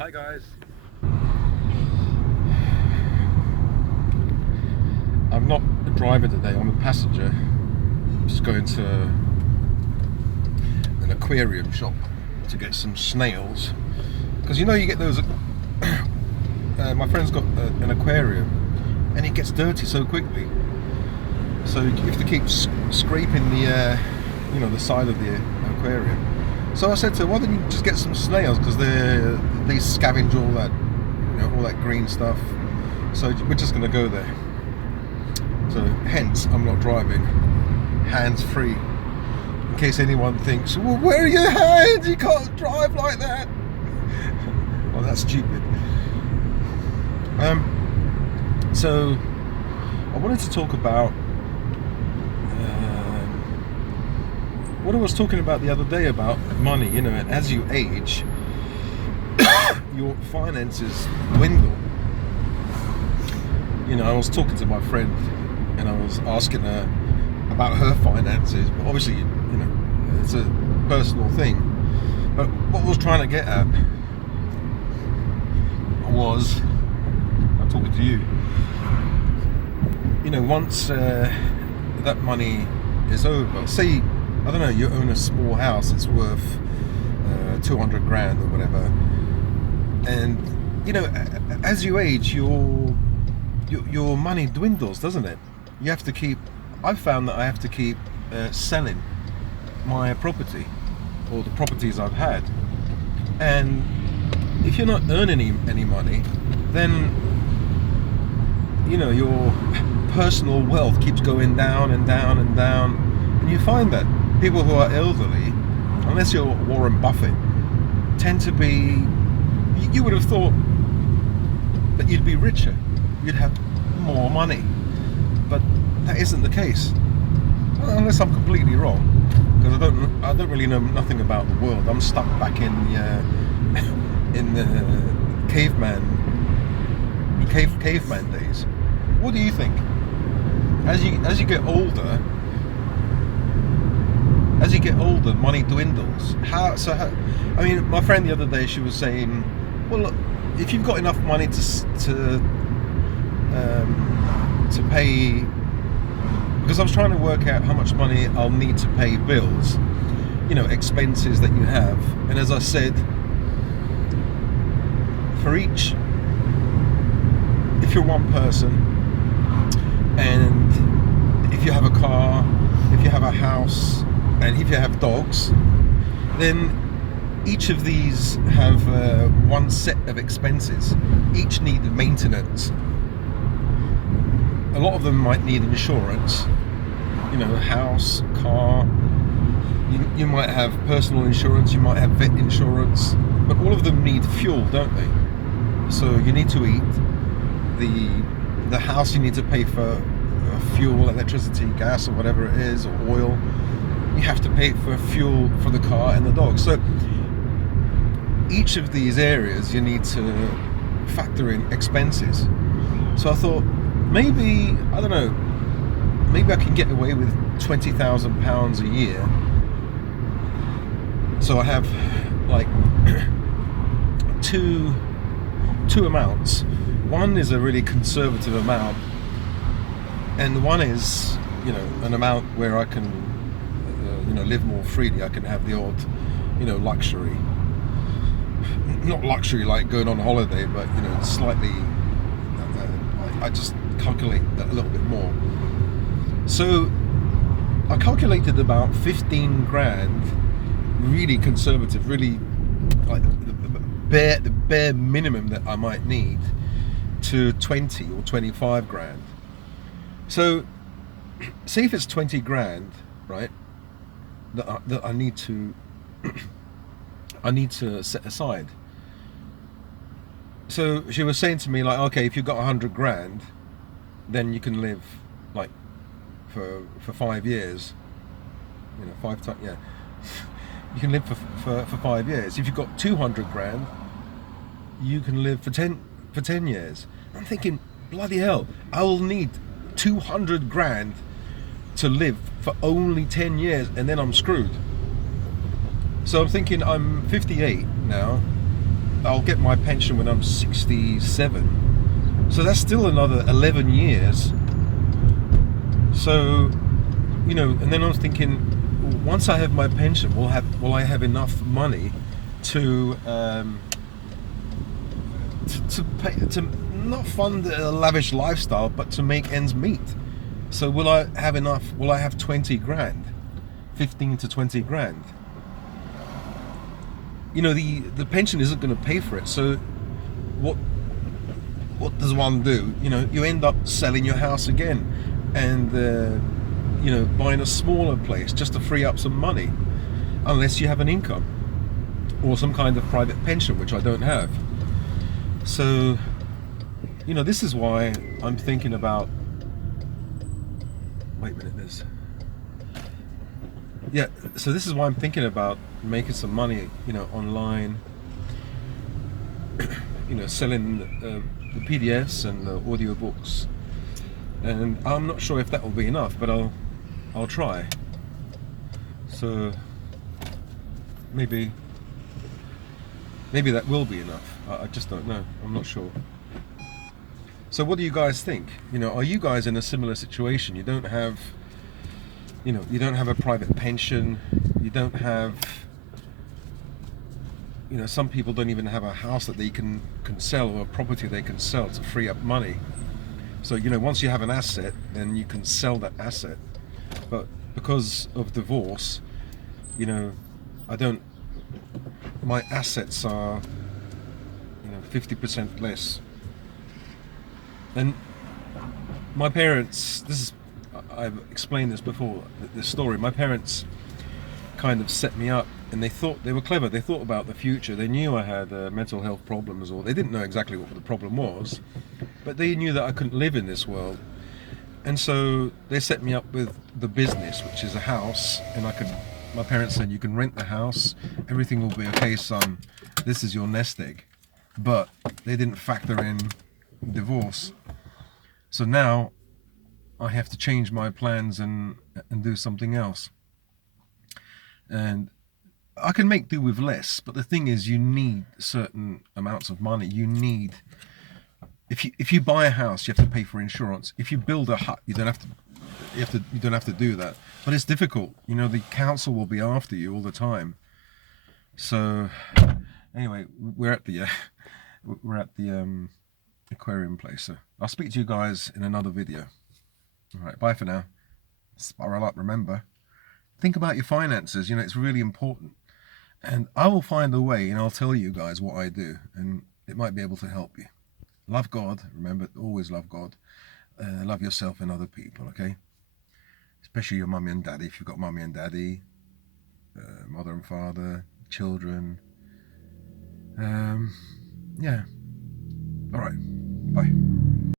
Hi guys. I'm not a driver today, I'm a passenger. Just going to an aquarium shop to get some snails. Because you know you get those, my friend's got an aquarium and it gets dirty so quickly. So you have to keep scraping the, the side of the aquarium. So I said to her, why don't you just get some snails, because they scavenge all that, all that green stuff. So we're just going to go there. So hence I'm not driving, hands free. In case anyone thinks, well, where are your hands? You can't drive like that. Well, that's stupid. So I wanted to talk about what I was talking about the other day about money. And as you age, your finances dwindle. I was talking to my friend and I was asking her about her finances, but obviously, it's a personal thing. But what I was trying to get at was, I'm talking to you, once that money is over, say, I don't know, you own a small house, it's worth 200 grand or whatever, and as you age, your money dwindles, doesn't it? You have to keep, I've found that I have to keep selling my property, or the properties I've had, and if you're not earning any money, then your personal wealth keeps going down and down and down, and you find that people who are elderly, unless you're Warren Buffett, tend to be, you would have thought that you'd be richer, you'd have more money, but that isn't the case, unless I'm completely wrong, because I don't really know nothing about the world. I'm stuck back in the caveman days. What do you think? As you get older, money dwindles. I mean, my friend the other day, she was saying, well, look, if you've got enough money to pay, because I was trying to work out how much money I'll need to pay bills, expenses that you have, and as I said, for each, if you're one person, and if you have a car, if you have a house, and if you have dogs, then each of these have one set of expenses. Each need maintenance. A lot of them might need insurance, house, car. You might have personal insurance, you might have vet insurance, but all of them need fuel, don't they? So you need to eat. The house, you need to pay for fuel, electricity, gas, or whatever it is, or oil. You have to pay for fuel for the car and the dog. So each of these areas you need to factor in expenses. So I thought, maybe, I don't know, maybe I can get away with £20,000 a year. So I have like two amounts. One is a really conservative amount, and one is, an amount where I can, live more freely. I can have the odd, luxury. Not luxury like going on holiday, but slightly. I just calculate that a little bit more. So I calculated about 15 grand, really conservative, really like the bare minimum that I might need, to 20 or 25 grand. So see if it's 20 grand, right, that I need to set aside. So she was saying to me, like, okay, if you've got 100 grand, then you can live like for 5 years. 5 times, yeah. You can live for 5 years. If you've got 200 grand, you can live for 10 years. I'm thinking, bloody hell, I will need 200 grand to live for only 10 years, and then I'm screwed. So I'm thinking, I'm 58 now. I'll get my pension when I'm 67. So that's still another 11 years. So, you know, and then I was thinking, once I have my pension, will I have enough money to pay, to not fund a lavish lifestyle, but to make ends meet? So will I have enough? Will I have 20 grand, 15 to 20 grand? You know, the pension isn't going to pay for it. So what does one do? You know, you end up selling your house again, and you know, buying a smaller place just to free up some money, unless you have an income or some kind of private pension, which I don't have. So, you know, this is why I'm thinking about. Wait a minute, there's. Yeah, so this is why I'm thinking about making some money, you know, online. You know, selling the PDFs and the audiobooks, and I'm not sure if that will be enough, but I'll try. So maybe that will be enough. I just don't know. I'm not sure. So what do you guys think? You know, are you guys in a similar situation? You don't have, you know, you don't have a private pension. You don't have, you know, some people don't even have a house that they can sell, or a property they can sell to free up money. So, you know, once you have an asset, then you can sell that asset. But because of divorce, you know, my assets are, you know, 50% less. And my parents, I've explained this before, this story. My parents kind of set me up, and they were clever. They thought about the future. They knew I had mental health problems, or they didn't know exactly what the problem was, but they knew that I couldn't live in this world. And so they set me up with the business, which is a house, and my parents said, you can rent the house, everything will be okay, son. This is your nest egg. But they didn't factor in divorce. So now I have to change my plans and do something else. And I can make do with less, but the thing is, you need certain amounts of money. You need, if you buy a house, you have to pay for insurance. If you build a hut, you don't have to do that. But it's difficult. You know, the council will be after you all the time. So anyway, we're at the aquarium place. So I'll speak to you guys in another video. All right, bye for now. Spiral up, remember. Think about your finances. You know, it's really important. And I will find a way, and I'll tell you guys what I do, and it might be able to help you. Love God. Remember, always love God. Love yourself and other people, okay? Especially your mummy and daddy, if you've got mummy and daddy, mother and father, children. Yeah. All right. Bye.